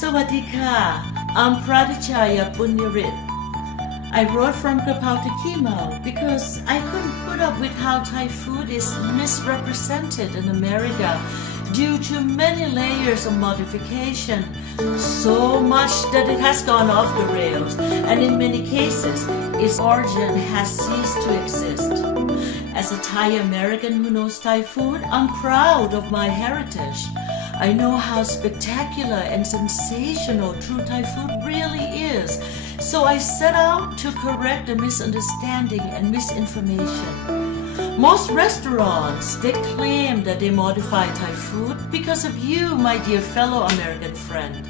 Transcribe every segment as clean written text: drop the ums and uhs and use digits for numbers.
Sawadika, I'm Pradachaya Punyarit. I wrote From Gaprow To Keemao because I couldn't put up with how Thai food is misrepresented in America due to many layers of modification, so much that it has gone off the rails, and in many cases, its origin has ceased to exist. As a Thai American who knows Thai food, I'm proud of my heritage. I know how spectacular and sensational true Thai food really is, so I set out to correct the misunderstanding and misinformation. Most restaurants, they claim that they modify Thai food because of you, my dear fellow American friend.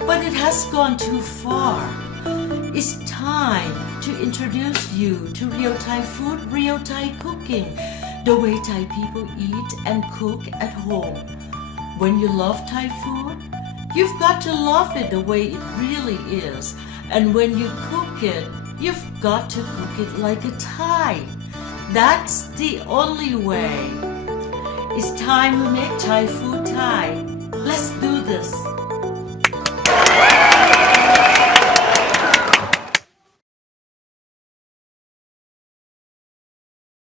But it has gone too far. It's time to introduce you to real Thai food, real Thai cooking, the way Thai people eat and cook at home. When you love Thai food, you've got to love it the way it really is. And when you cook it, you've got to cook it like a Thai. That's the only way. It's time to make Thai food Thai. Let's do this.